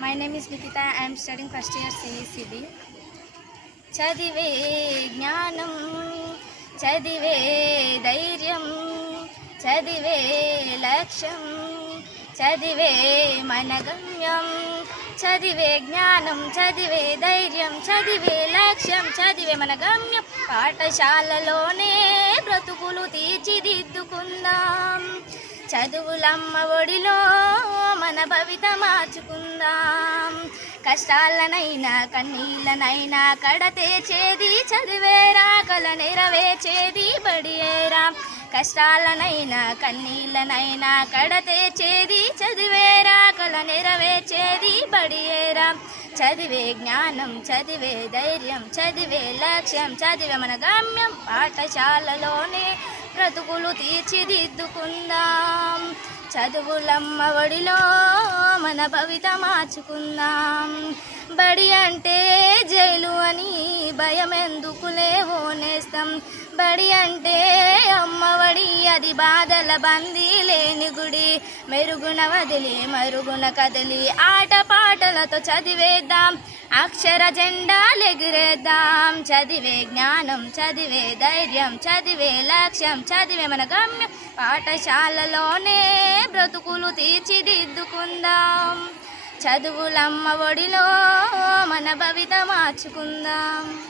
My name is Nikita. I am studying first year CECB. చదివే జ్ఞానం, చదివే ధైర్యం, చదివే లక్ష్యం, చదివే మన గమ్యం. చదివే జ్ఞానం, చదివే ధైర్యం, చదివే లక్ష్యం, చదివే మన గమ్యం. పాఠశాలలోనే బ్రతుకులు తీర్చిదిద్దుకుందాం. చదువులమ్మ ఒడిలో మన భవిత మార్చుకుందాం. కష్టాలనైనా కన్నీళ్ళనైనా కడతేచేది చదివేరా, కల నెరవేర్చేది బడియేరా. కష్టాలనైనా కన్నీళ్ళనైనా కడతేచేది చదివేరా, కల నెరవేర్చేది బడియేరా. చదివే జ్ఞానం, చదివే ధైర్యం, చదివే లక్ష్యం, చదివే మన గమ్యం. పాఠశాలలోనే బ్రతుకులు తీర్చిదిద్దుకుందాం. చదువులమ్మ ఒడిలో మన భవిత మార్చుకుందాం. బడి అంటే జైలు అని భయం ఎందుకులే ఓనేస్తాం. బడి అంటే అమ్మఒడి, అది బాధల బందీ లేని గుడి. మెరుగున వదిలి మరుగున కదిలి ఆటపాటలతో చదివేద్దాం. అక్షర జెండాలెగిరేద్దాం. చదివే జ్ఞానం, చదివే ధైర్యం, చదివే లక్ష్యం, చదివే మన గమ్యం. పాఠశాలలోనే బ్రతుకులు తీర్చిదిద్దుకుందాం. చదువులమ్మ ఒడిలో మన భవిత మార్చుకుందాం.